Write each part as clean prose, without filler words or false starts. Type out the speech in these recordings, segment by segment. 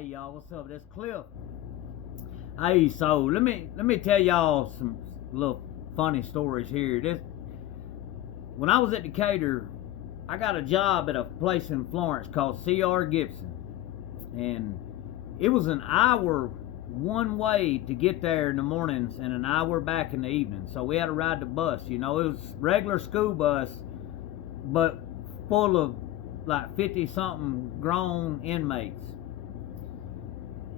Hey y'all, what's up? This Cliff. Hey, so let me tell y'all some little funny stories here. When I was at Decatur, I got a job at a place in Florence called C.R. Gibson, and it was an hour one way to get there in the mornings and an hour back in the evening. So we had to ride the bus. It was regular school bus, but full of like 50 something grown inmates.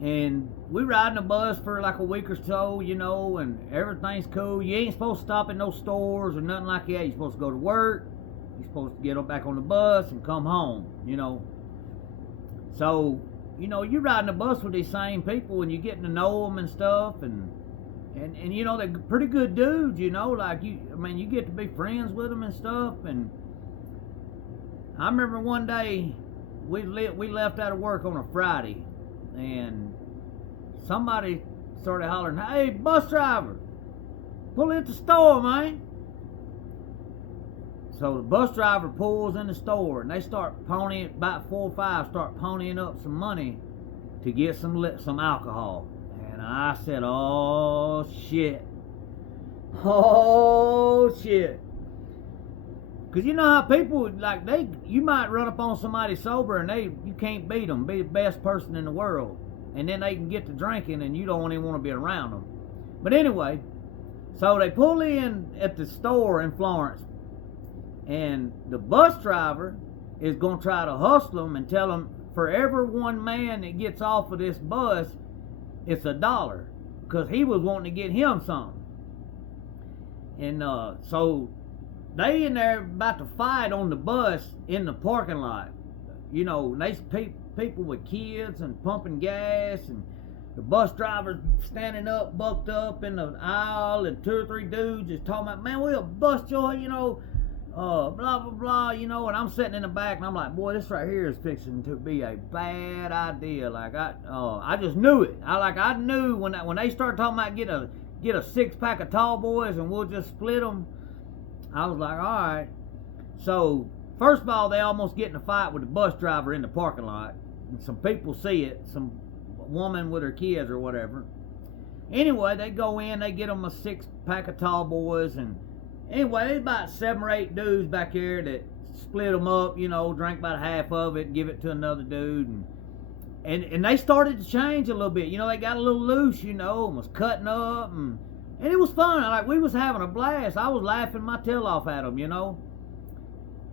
And we riding the bus for like a week or so, and everything's cool. You ain't supposed to stop at no stores or nothing like that. You're supposed to go to work. You're supposed to get back on the bus and come home, So, you're riding the bus with these same people and you're getting to know them and stuff. And they're pretty good dudes, you get to be friends with them and stuff. And I remember one day we left out of work on a Friday, and somebody started hollering, "Hey, bus driver, pull into the store, man." So the bus driver pulls in the store, and they start ponying, about 4 or 5 start ponying up some money to get some alcohol. And I said, "Oh shit, oh shit." Because you know how people, you might run up on somebody sober and you can't beat them, be the best person in the world. And then they can get to drinking and you don't even want to be around them. But anyway, so they pull in at the store in Florence, and the bus driver is going to try to hustle them and tell them for every one man that gets off of this bus, it's $1. Because he was wanting to get him something. And so they in there about to fight on the bus in the parking lot. They people with kids and pumping gas, and the bus driver's standing up, bucked up in the aisle, and 2 or 3 dudes just talking about, "Man, we'll bust your, blah, blah, blah," and I'm sitting in the back, and I'm like, "Boy, this right here is fixing to be a bad idea." Like, I just knew it. I knew when they started talking about get a 6-pack of tall boys and we'll just split them. I was like, all right. So, first of all, they almost get in a fight with the bus driver in the parking lot. And some people see it, some woman with her kids or whatever. Anyway, they go in, they get them a 6-pack of tall boys. And anyway, there's about 7 or 8 dudes back here that split them up, drank about half of it, give it to another dude. And they started to change a little bit. They got a little loose, and was cutting up. And it was fun. We was having a blast. I was laughing my tail off at them,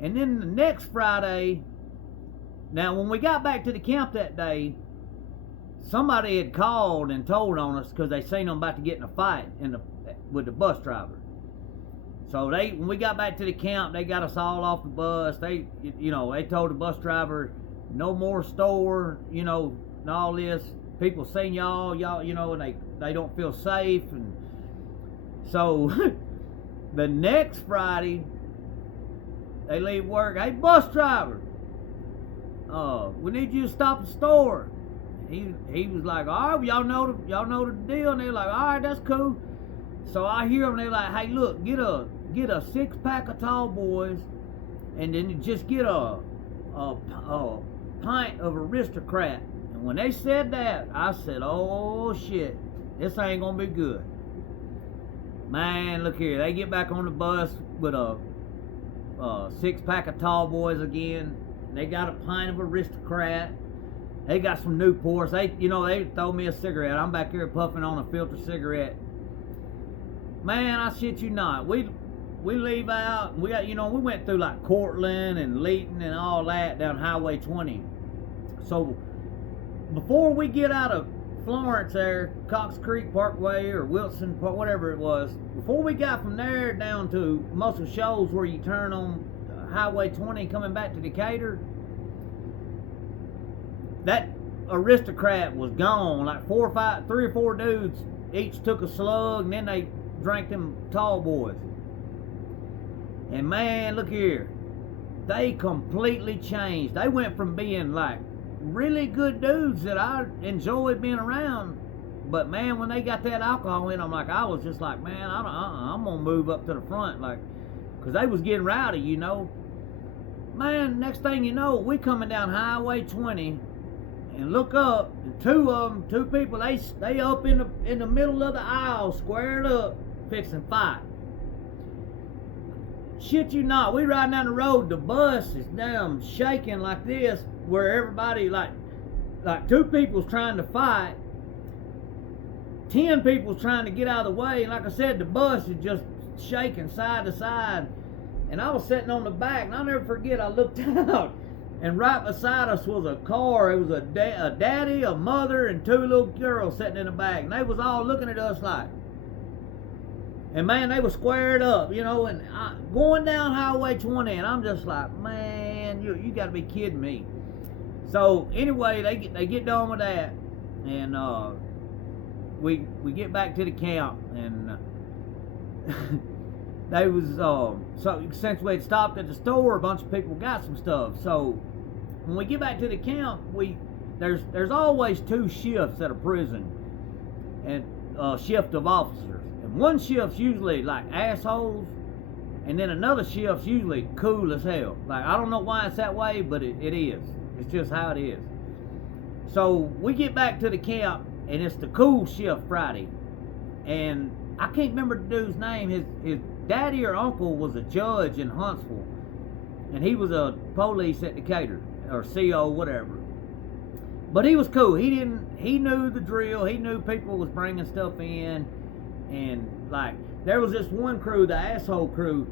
And then the next Friday, now when we got back to the camp that day, somebody had called and told on us because they seen them about to get in a fight with the bus driver. So when we got back to the camp, they got us all off the bus. They told the bus driver, "No more store, and all this. People seen y'all, and they don't feel safe." And so the next Friday, they leave work. "Hey, bus driver, we need you to stop at the store." He was like, "All right, y'all know the deal." And they're like, "All right, that's cool." So I hear them. They're like, "Hey, look, get a 6-pack of tall boys, and then just get a pint of Aristocrat." And when they said that, I said, "Oh shit, this ain't gonna be good." Man, look here. They get back on the bus with a 6-pack of tall boys again. They got a pint of Aristocrat. They got some Newports. They throw me a cigarette. I'm back here puffing on a filter cigarette. Man, I shit you not. We leave out. We went through like Cortland and Leeton and all that down Highway 20. So before we get out of Florence there, Cox Creek Parkway or Wilson Park, whatever it was, before we got from there down to Muscle Shoals where you turn on Highway 20 coming back to Decatur, that Aristocrat was gone. Like 3 or 4 dudes each took a slug, and then they drank them tall boys. And man, look here, they completely changed. They went from being like really good dudes that I enjoyed being around, but man, when they got that alcohol in them, I was just like, man, I'm gonna move up to the front, because they was getting rowdy, Man, next thing you know, we coming down Highway 20, and look up, and two people, they up in the middle of the aisle, squared up, fixing fight. Shit you not, we riding down the road, the bus is damn shaking like this, where everybody, like two people's trying to fight, 10 people's trying to get out of the way, and like I said, the bus is just shaking side to side. And I was sitting on the back, and I'll never forget, I looked out, and right beside us was a car. It was a daddy, a mother, and two little girls sitting in the back, and they was all looking at us like, and man, they were squared up, you know, and going down Highway 20, and I'm just like, man, you got to be kidding me. So anyway, they get done with that, and we get back to the camp, and they was so since we had stopped at the store, a bunch of people got some stuff. So when we get back to the camp, there's always two shifts at a prison, and shift of officers. And one shift's usually like assholes, and then another shift's usually cool as hell. Like, I don't know why it's that way, but it is. It's just how it is. So we get back to the camp, and it's the cool shift Friday, and I can't remember the dude's name. His daddy or uncle was a judge in Huntsville, and he was a police at Decatur, or CO, whatever. But he was cool. He knew the drill. He knew people was bringing stuff in, and like there was this one crew, the asshole crew,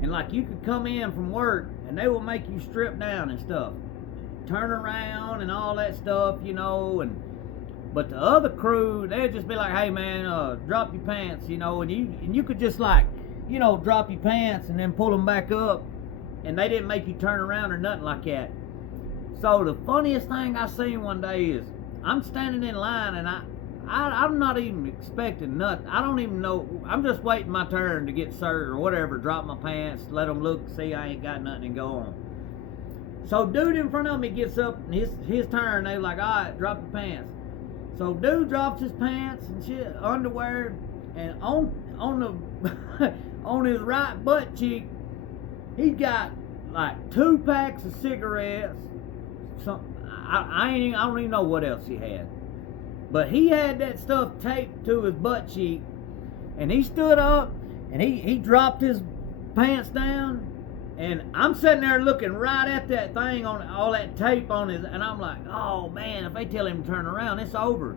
and like you could come in from work, and they will make you strip down and stuff, turn around and all that stuff, you know, and. But the other crew, they'd just be like, hey man, drop your pants, you know, and you could just like, you know, drop your pants and then pull them back up, and they didn't make you turn around or nothing like that. So the funniest thing I seen one day is, I'm standing in line, and I'm not even expecting nothing. I don't even know, I'm just waiting my turn to get served or whatever, drop my pants, let them look, see I ain't got nothing, and go on. So dude in front of me gets up, and his turn, they like, all right, drop your pants. So dude drops his pants and shit, underwear, and on the on his right butt cheek, he got like 2 packs of cigarettes. I don't even know what else he had, but he had that stuff taped to his butt cheek, and he stood up and he dropped his pants down. And I'm sitting there looking right at that thing, on all that tape on his, and I'm like, oh man, if they tell him to turn around, it's over.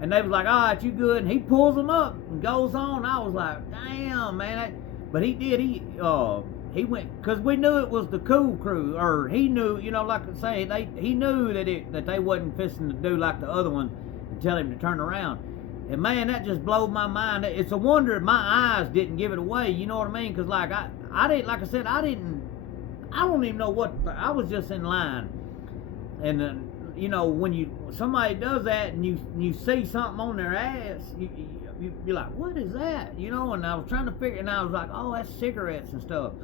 And they was like, all right, you good? And he pulls them up and goes on. I was like, damn, man. But he did. He went, because we knew it was the cool crew, or he knew, you know, like I say, he knew that they wasn't fixing to do like the other one and tell him to turn around. And man, that just blowed my mind. It's a wonder my eyes didn't give it away. You know what I mean? Because like I didn't, like I said, I don't even know what, I was just in line. And you know, when somebody does that and you see something on their ass, you're like, what is that? You know, and I was trying to figure, and I was like, oh, that's cigarettes and stuff.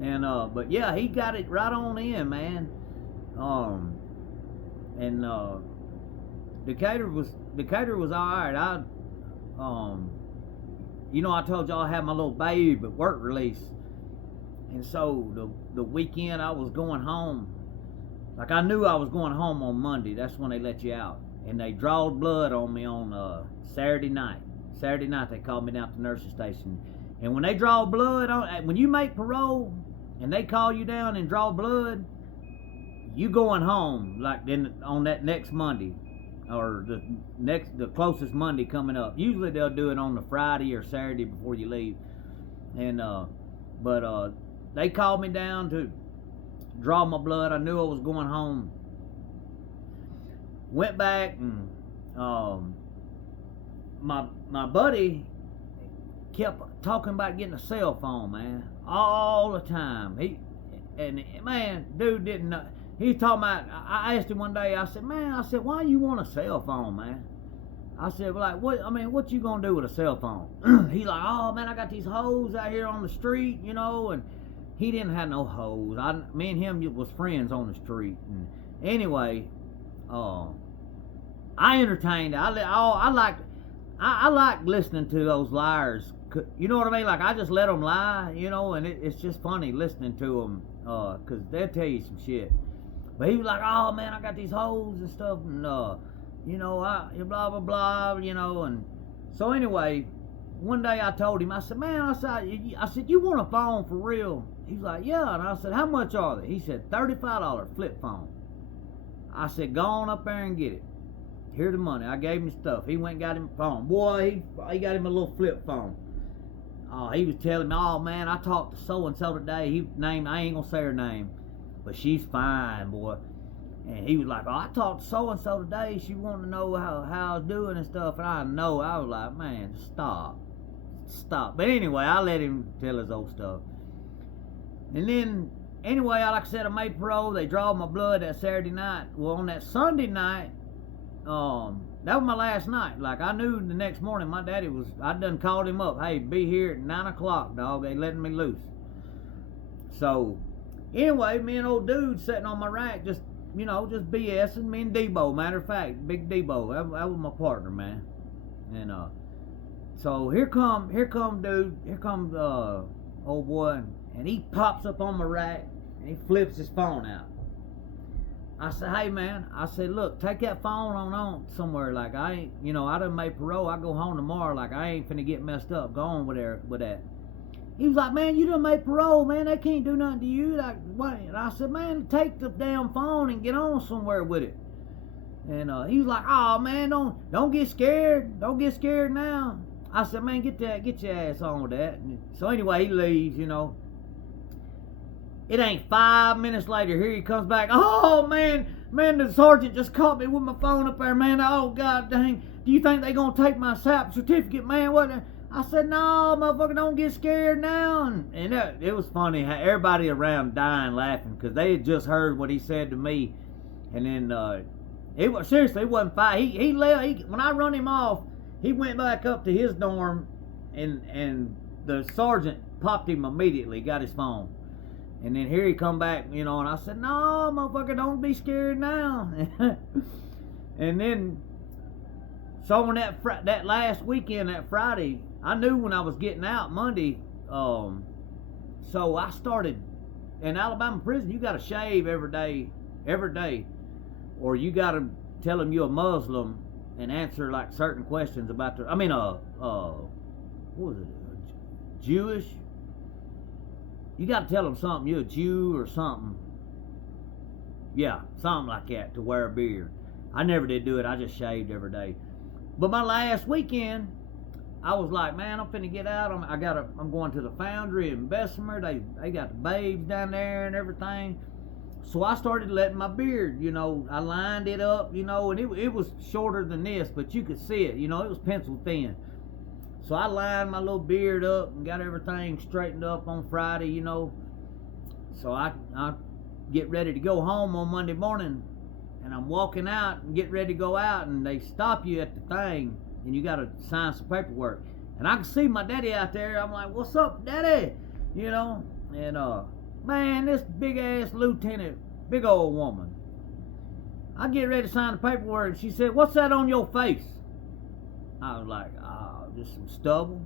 And but yeah, he got it right on in, man. And Decatur was alright. You know, I told y'all I had my little baby at work release, and so the weekend I was going home. Like, I knew I was going home on Monday. That's when they let you out, and they drawed blood on me on Saturday night. Saturday night they called me down to the nursing station, and when they draw blood when you make parole and they call you down and draw blood, you going home like then on that next Monday, or the closest Monday coming up. Usually they'll do it on the Friday or Saturday before you leave. And but they called me down to draw my blood. I knew I was going home. Went back, and my buddy kept talking about getting a cell phone, man, all the time. Dude didn't know. He's talking about, I asked him one day, I said, why you want a cell phone, man? I said, well, like, what you gonna do with a cell phone? He's like, oh man, I got these hoes out here on the street, you know, and he didn't have no hoes. Me and him was friends on the street. And anyway, I entertained. I like listening to those liars. You know what I mean? Like, I just let them lie, you know, and it's just funny listening to them, because they'll tell you some shit. But he was like, oh man, I got these hoes and stuff, and you know, I blah blah blah, you know. And so anyway, one day I told him, I said, man, I said, you want a phone for real? He's like, yeah. And I said, how much are they? He said, $35 flip phone. I said, go on up there and get it. Here's the money. I gave him stuff. He went and got him a phone. Boy, he got him a little flip phone. He was telling me, oh man, I talked to so and so today. I ain't gonna say her name, but she's fine, boy. And he was like, oh, I talked to so and so today. She wanted to know how I was doing and stuff. And I was like, man, stop. But anyway, I let him tell his old stuff. And then, anyway, like I said, I made parole. They drawed my blood that Saturday night. Well, on that Sunday night, that was my last night. Like, I knew the next morning my daddy I done called him up. Hey, be here at 9 o'clock, dog. They letting me loose. So, anyway, me and old dude sitting on my rack, just BSing. Me and Debo, matter of fact, Big Debo. That was my partner, man. And, so here comes old boy, and he pops up on my rack, and he flips his phone out. I said, hey man, I said, look, take that phone on somewhere. Like, I done made parole. I go home tomorrow. Like, I ain't finna get messed up. Go on with that. He was like, man, you done made parole, man. They can't do nothing to you. Like, what? And I said, man, take the damn phone and get on somewhere with it. And he was like, oh man, don't get scared. Don't get scared now. I said, man, get your ass on with that. And so anyway, he leaves, you know. It ain't 5 minutes later, here he comes back. Oh man, the sergeant just caught me with my phone up there, man. Oh god dang. Do you think they gonna take my SAP certificate, man? What? I said, no, motherfucker, don't get scared now. And it was funny how everybody around dying laughing because they had just heard what he said to me. And then it wasn't five. He left. When I run him off, he went back up to his dorm, and the sergeant popped him immediately, got his phone. And then here he come back, you know, and I said, no, motherfucker, don't be scared now. And then, so on that last weekend, that Friday, I knew when I was getting out Monday, so I started, in Alabama prison, you got to shave every day, or you got to tell them you're a Muslim and answer like certain questions about what was it, Jewish? You got to tell them something, you're a Jew or something. Yeah, something like that, to wear a beard. I never did do it, I just shaved every day. But my last weekend, I was like, man, I'm finna get out. I'm going to the Foundry in Bessemer. They got the babes down there and everything. So I started letting my beard, you know, I lined it up, you know, and it was shorter than this, but you could see it, you know, it was pencil thin. So I lined my little beard up and got everything straightened up on Friday, you know. So I get ready to go home on Monday morning, and I'm walking out and get ready to go out, and they stop you at the thing, and you got to sign some paperwork. And I can see my daddy out there. I'm like, what's up, daddy? You know, and man, this big ass lieutenant, big old woman. I get ready to sign the paperwork, and she said, what's that on your face? I was like, just some stubble.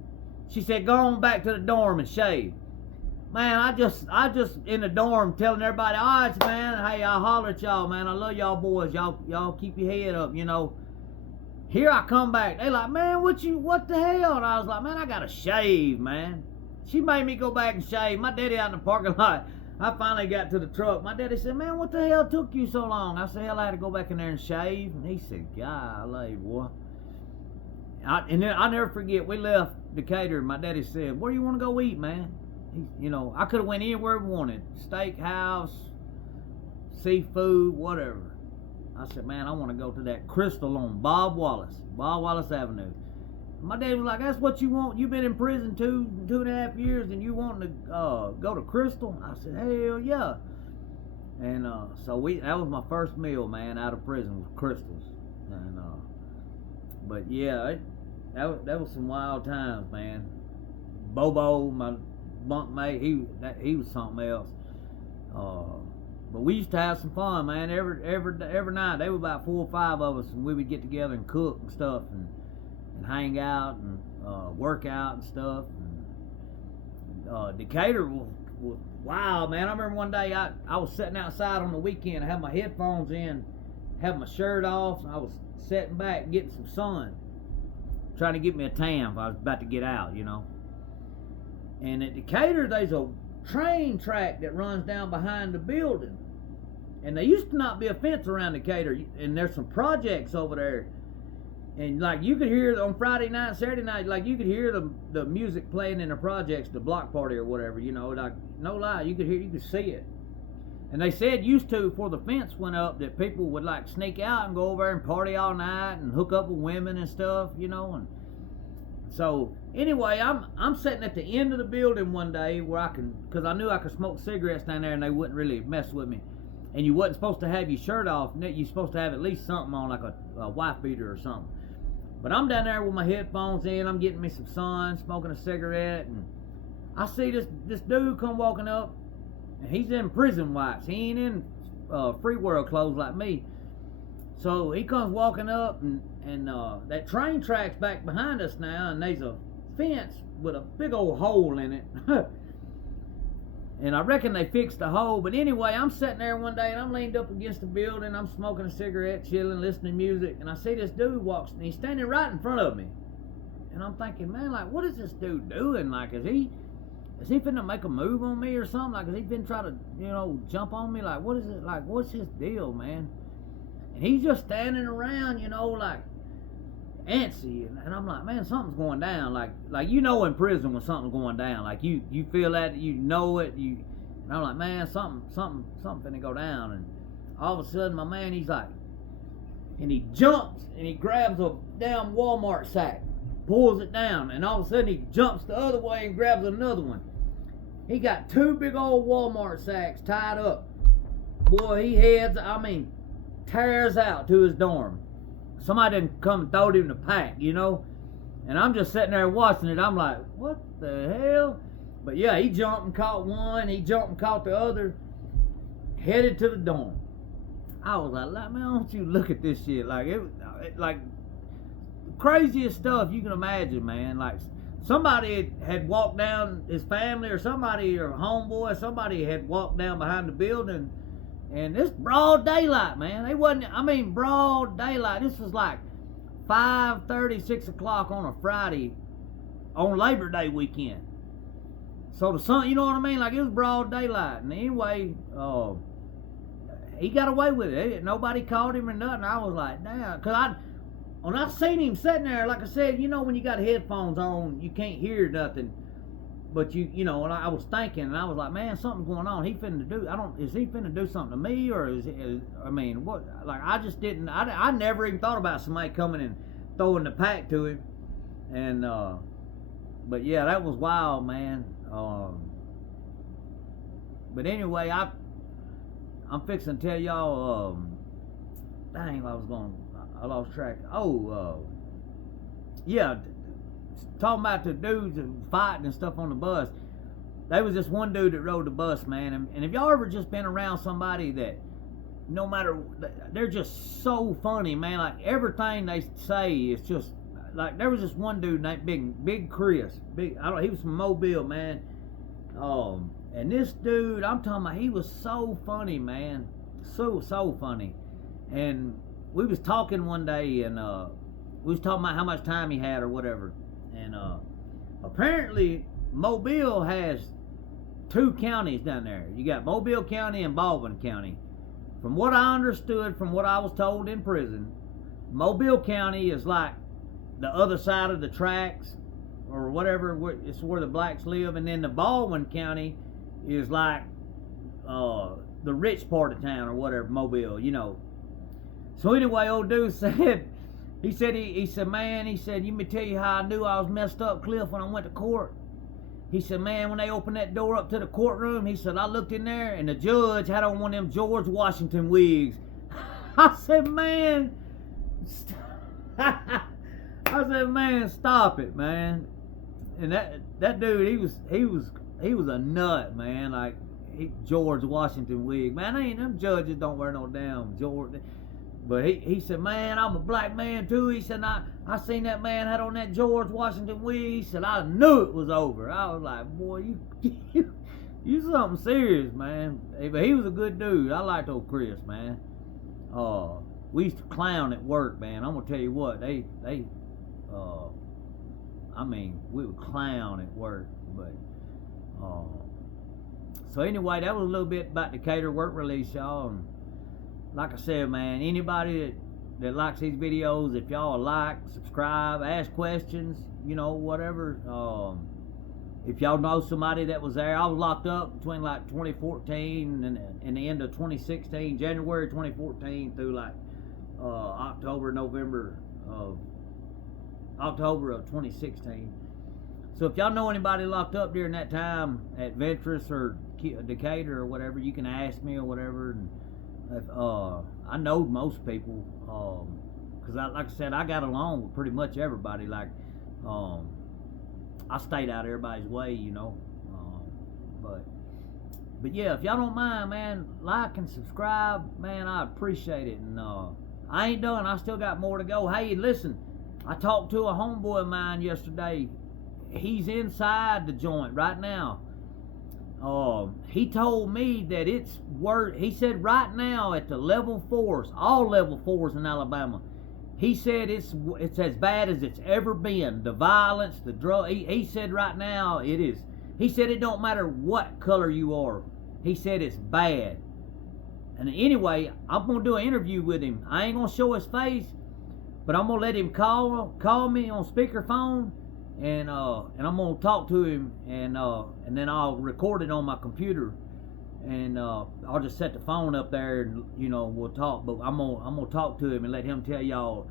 She said, go on back to the dorm and shave. Man, I just in the dorm telling everybody, all right, man, hey, I'll holler at y'all, man. I love y'all boys. Y'all keep your head up, you know. Here I come back. They like, man, what the hell? And I was like, man, I gotta shave, man. She made me go back and shave. My daddy out in the parking lot. I finally got to the truck. My daddy said, man, what the hell took you so long? I said, hell, I had to go back in there and shave. And he said, golly, boy. And then I'll never forget, we left Decatur, and my daddy said, where do you want to go eat, man? You know, I could have went anywhere we wanted. Steakhouse, seafood, whatever. I said, man, I want to go to that Crystal on Bob Wallace Avenue. My daddy was like, that's what you want? You've been in prison 2.5 years, and you want to go to Crystal? I said, hell yeah. And so that was my first meal, man, out of prison, was Crystals. And but yeah, that was some wild times, man. Bobo, my bunkmate, he was something else. But we used to have some fun, man. Every night, there were about 4 or 5 of us, and we would get together and cook and stuff, and hang out and work out and stuff. And Decatur wow, man. I remember one day I was sitting outside on the weekend. I had my headphones in, had my shirt off. I was sitting back getting some sun, trying to get me a tan if I was about to get out, you know. And at Decatur, there's a train track that runs down behind the building. And there used to not be a fence around Decatur, and there's some projects over there. And like you could hear on Friday night, Saturday night, like you could hear the music playing in the projects, the block party or whatever, you know, like no lie, you could see it. And they said used to, before the fence went up, that people would like sneak out and go over there and party all night and hook up with women and stuff, you know. And so anyway, I'm sitting at the end of the building one day where because I knew I could smoke cigarettes down there and they wouldn't really mess with me. And you wasn't supposed to have your shirt off. You're supposed to have at least something on, like a wife beater or something. But I'm down there with my headphones in. I'm getting me some sun, smoking a cigarette, and I see this dude come walking up, and he's in prison whites. He ain't in free world clothes like me. So he comes walking up, and that train track's back behind us now, and there's a fence with a big old hole in it. And I reckon they fixed the hole. But anyway, I'm sitting there one day and I'm leaned up against the building. I'm smoking a cigarette, chilling, listening to music. And I see this dude walks and he's standing right in front of me. And I'm thinking, man, like, what is this dude doing? Like, is he finna make a move on me or something? Like, is he finna try to, you know, jump on me? Like, what is it? Like, what's his deal, man? And he's just standing around, you know, like, antsy, and I'm like, man, something's going down. Like you know, in prison when something's going down, like you feel that, you know it. And I'm like, man, something finna go down. And all of a sudden, my man, he's like, and he jumps and he grabs a damn Walmart sack, pulls it down, and all of a sudden he jumps the other way and grabs another one. He got two big old Walmart sacks tied up. Boy, he tears out to his dorm. Somebody didn't come and throw him in the pack, you know. And I'm just sitting there watching it. I'm like, what the hell? But yeah, he jumped and caught one. He jumped and caught the other. Headed to the dorm. I was like, man, don't you look at this shit? Like, it like craziest stuff you can imagine, man. Like, somebody had walked down, his family or somebody, or homeboy, somebody had walked down behind the building. And it's broad daylight, man. Broad daylight. This was like 5:30, 6 o'clock on a Friday on Labor Day weekend. So the sun, you know what I mean? Like, it was broad daylight. And anyway, he got away with it. Nobody caught him or nothing. I was like, damn. Because when I seen him sitting there, like I said, you know, when you got headphones on, you can't hear nothing. But you know, and I was thinking, and I was like, man, something's going on. Is he finna do something to me, or what? Like, I just didn't. I never even thought about somebody coming and throwing the pack to him. And but yeah, that was wild, man. But anyway, I'm fixing to tell y'all. Dang, I lost track. Yeah. Talking about the dudes fighting and stuff on the bus. There was this one dude that rode the bus, man. And if y'all ever just been around somebody that, no matter, they're just so funny, man. Like, everything they say is just, like, there was this one dude named Big Chris. He was from Mobile, man. And this dude, I'm talking about, he was so funny, man. So funny. And we was talking one day, and we was talking about how much time he had or whatever. And apparently Mobile has two counties down there. You got Mobile County and Baldwin County. From what I understood, from what I was told in prison, Mobile County is like the other side of the tracks or whatever. It's where the blacks live. And then the Baldwin County is like the rich part of town or whatever, Mobile, you know. So anyway, old dude said, He said, man, let me tell you how I knew I was messed up, Cliff, when I went to court. He said, man, when they opened that door up to the courtroom, he said, I looked in there, and the judge had on one of them George Washington wigs. I said, man, stop it, man. And that dude, he was a nut, man. Like, George Washington wig, man. Them judges don't wear no damn George. But he said, man, I'm a black man too. He said, I seen that man had on that George Washington wig. He said, I knew it was over. I was like, boy, You something serious, man. Hey, but he was a good dude. I liked old Chris, man. We used to clown at work, man. I'm gonna tell you what, I mean, we would clown at work, but so anyway, that was a little bit about Decatur work release, y'all. And like I said, man, anybody that likes these videos, if y'all like, subscribe, ask questions, you know, whatever. If y'all know somebody that was there, I was locked up between like 2014 and the end of 2016, January 2014 through like October of 2016. So if y'all know anybody locked up during that time at Ventress or Decatur or whatever, you can ask me or whatever. And if, I know most people, because like I said, I got along with pretty much everybody. Like, I stayed out of everybody's way, you know. But yeah, if y'all don't mind, man, like and subscribe, man, I appreciate it. And I ain't done. I still got more to go. Hey, listen, I talked to a homeboy of mine yesterday. He's inside the joint right now. He told me that it's worth. He said right now at the level 4s, all level 4s in Alabama, he said it's as bad as it's ever been. The violence, the drug. He said right now it is. He said it don't matter what color you are. He said it's bad. And anyway, I'm gonna do an interview with him. I ain't gonna show his face, but I'm gonna let him call me on speakerphone, and I'm gonna talk to him, and then I'll record it on my computer, and I'll just set the phone up there, and you know we'll talk. But I'm gonna talk to him and let him tell y'all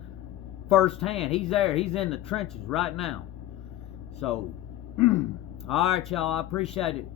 firsthand. He's there. He's in the trenches right now. So, all right, y'all. I appreciate it.